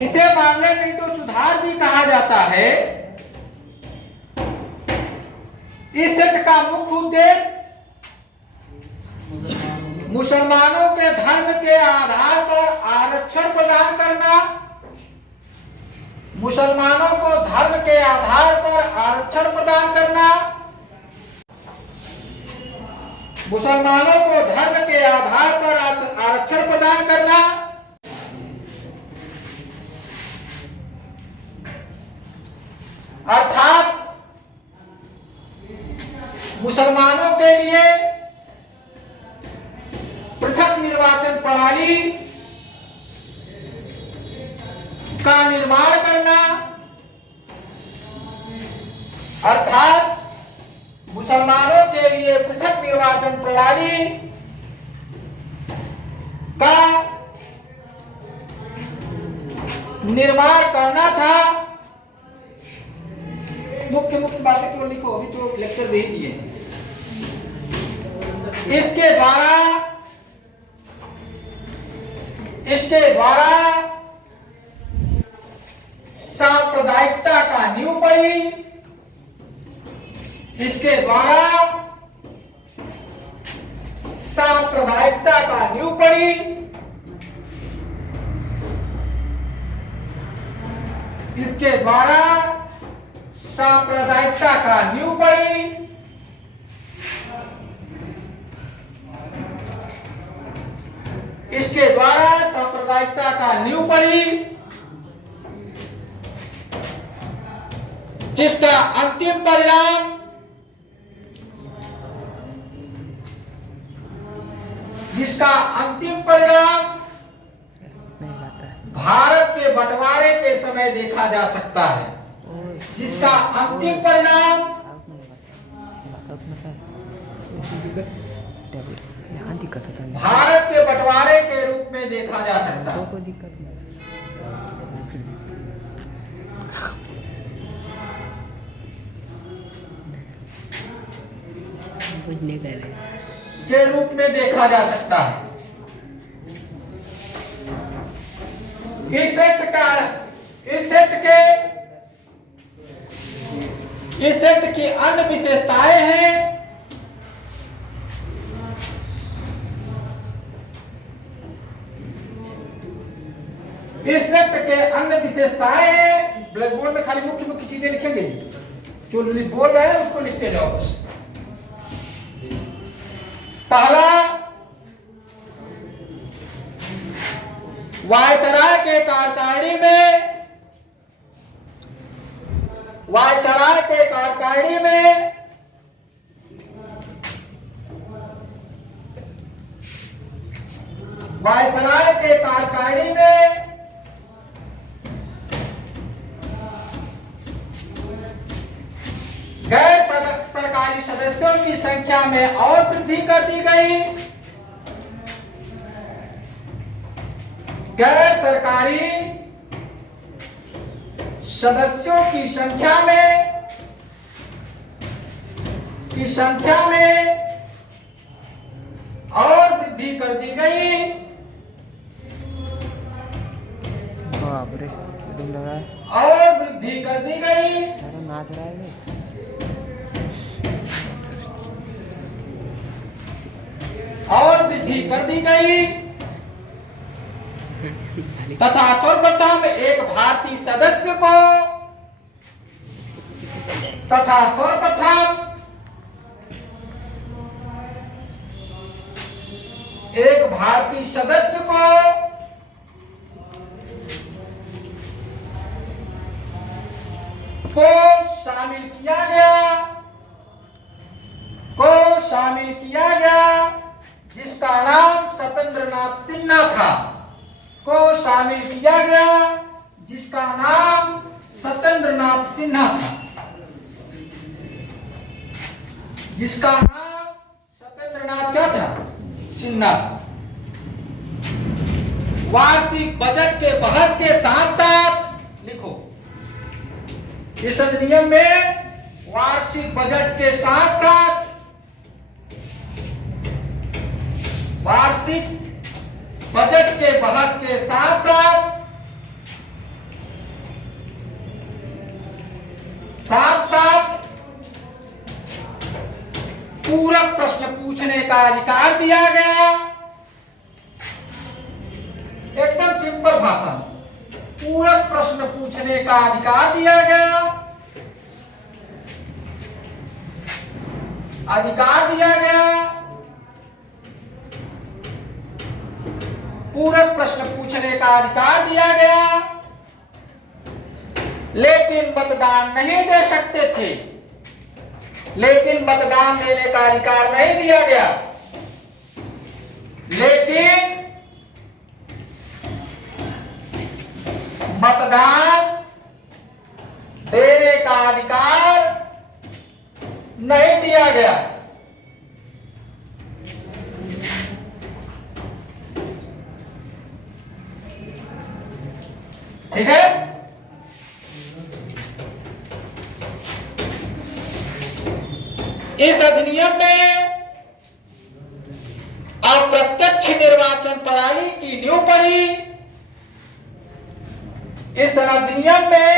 इसे पार्लियामेंटो सुधार भी कहा जाता है। इस एक्ट का मुख्य उद्देश्य मुसलमानों के धर्म के आधार पर आरक्षण प्रदान करना, मुसलमानों को धर्म के आधार पर आरक्षण प्रदान करना, मुसलमानों को धर्म के आधार पर आरक्षण प्रदान करना, अर्थात मुसलमानों के लिए पृथक निर्वाचन प्रणाली का निर्माण करना, अर्थात मुसलमानों के लिए पृथक निर्वाचन प्रणाली का निर्माण करना था। मुख्य मुख्य बातें क्यों लिखो, अभी तो लेक्चर दे दिए। इसके द्वारा सांप्रदायिकता का नींव पड़ी, इसके द्वारा सांप्रदायिकता का नींव पड़ी, इसके द्वारा सांप्रदायिकता का नींव पड़ी, इसके द्वारा सांप्रदायिकता का नींव पड़ी, जिसका अंतिम परिणाम भारत के बंटवारे के समय देखा जा सकता है, जिसका अंतिम परिणाम भारत के बंटवारे के रूप में देखा जा सकता है। के रूप में देखा जा सकता है। इस एक्ट की अन्य विशेषताएं हैं। इस एक्ट के अन्य विशेषताएं हैं। इस ब्लैक बोर्ड में खाली मुख्य मुख्य चीजें लिखेंगे, जो बोल रहे हैं उसको लिखते जाओ बस। पहला, वायसराय के कार्यकारिणी में वायसराय के कार्यकारिणी में गैर सरकारी सदस्यों की संख्या में और वृद्धि कर दी गई। गैर सरकारी सदस्यों की संख्या में और वृद्धि कर दी गई। और वृद्धि कर दी गई। और वृद्धि कर दी गई तथा सर्वप्रथम एक भारतीय सदस्य को शामिल किया गया जिसका नाम सत्येंद्रनाथ सिन्हा था। शामिल किया गया जिसका नाम सत्येंद्रनाथ सिन्हा था। जिसका नाम सत्येंद्रनाथ क्या था? सिन्हा था। वार्षिक बजट के बहस के साथ साथ लिखो, इस अधिनियम में वार्षिक बजट के साथ साथ वार्षिक बजट के बहस के साथ साथ साथ साथ पूरक प्रश्न पूछने का अधिकार दिया गया। एकदम सिंपल भाषा, पूरक प्रश्न पूछने का अधिकार दिया गया, अधिकार दिया गया, पूरक प्रश्न पूछने का अधिकार दिया गया, लेकिन मतदान नहीं दे सकते थे, लेकिन मतदान देने का अधिकार नहीं दिया गया, लेकिन मतदान देने का अधिकार नहीं दिया गया। ठीक है। इस अधिनियम में अप्रत्यक्ष निर्वाचन प्रणाली की नींव पड़ी। इस अधिनियम में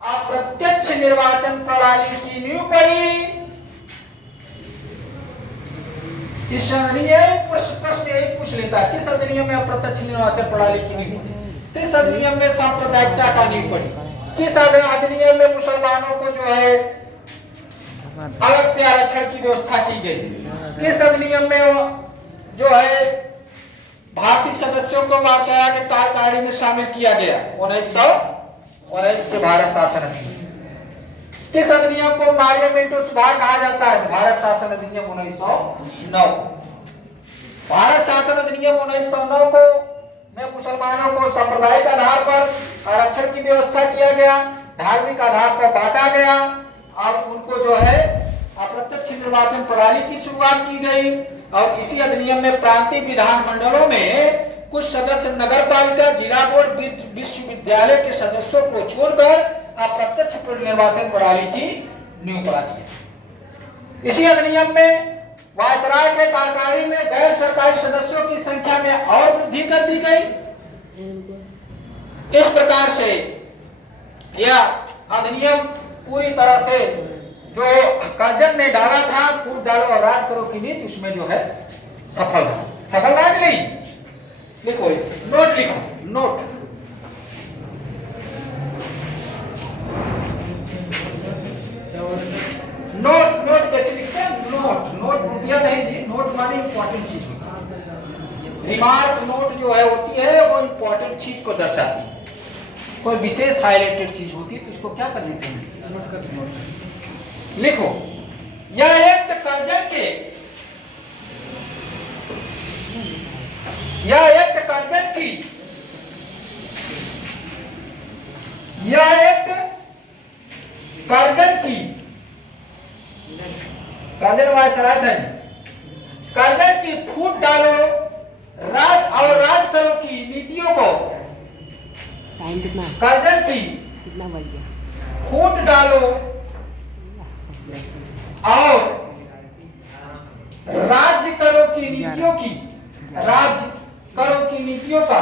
अप्रत्यक्ष निर्वाचन प्रणाली की नींव पड़ी। इस अधिनियम प्रश्न यही पूछ लेता है, किस अधिनियम में अप्रत्यक्ष निर्वाचन प्रणाली की नींव पड़ी? किस अधिनियम में सांप्रदायिकता का नींव पड़ी? किस अधिनियम में मुसलमानों को जो है अलग से आरक्षण की व्यवस्था की गई? किस अधिनियम में जो है भारतीय सदस्यों को वार्षिक के कार्यकारिणी में शामिल किया गया? 1919 के भारत शासन अधिनियम। किस अधिनियम को पार्लियामेंटो सुधार कहा जाता है? भारत शासन अधिनियम 1909। भारत शासन अधिनियम 1909 को में मुसलमानों को सांप्रदायिक आधार पर आरक्षण की व्यवस्था किया गया, धार्मिक आधार पर बांटा गया और उनको जो है अप्रत्यक्ष निर्वाचन प्रणाली की शुरुआत की गई। और इसी अधिनियम में प्रांतीय विधानमंडलों में कुछ सदस्य नगर पालिका, जिला बोर्ड, विश्वविद्यालय के सदस्यों को छोड़कर अप्रत्यक्ष निर्वाचन प्रणाली की नींव पड़ा दी। इसी अधिनियम में वायसराय के कार्यकारिणी में गैर सरकारी सदस्यों की संख्या में और वृद्धि कर दी गई। इस प्रकार से यह अधिनियम पूरी तरह से जो कर्जन ने डाला था, फूट डालो और राज करो की नीति, उसमें जो है सफल रहा। सफल रहा कि नहीं? लिखो, नोट लिखो, नोट। नोट नोट कैसे लिखते हैं? नोट नोट रुपया नहीं जी, नोट माने इंपॉर्टेंट चीज होती है। रिमार्क नोट जो है होती है वो इंपॉर्टेंट चीज को दर्शाती है। कोई विशेष हाईलाइटेड चीज होती है तो उसको क्या कर देते हैं? नोट कर नोट लिखो। यह एक कर्जन के, यह एक कर्जन की, यह एक कर्जन की, कर्जन वायसराय था जी, कर्जन की फूट डालो राज और राज करो की नीतियों को, टाइम कितना? कर्जन की कितना बज गया? फूट डालो और राज्य करो की नीतियों की, राज्य करो की नीतियों का,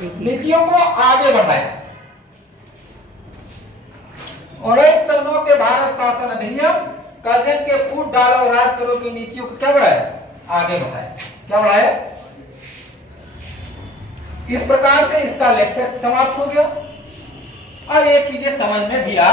नीतियों को आगे बढ़ाया। 1909 के भारत शासन अधिनियम कर्जन के फूट डालो और राज करो की नीतियों को क्या बढ़ाया? आगे बढ़ाया। क्या बढ़ाया? इस प्रकार से इसका लेक्चर समाप्त हो गया और ये चीजें समझ में भी आ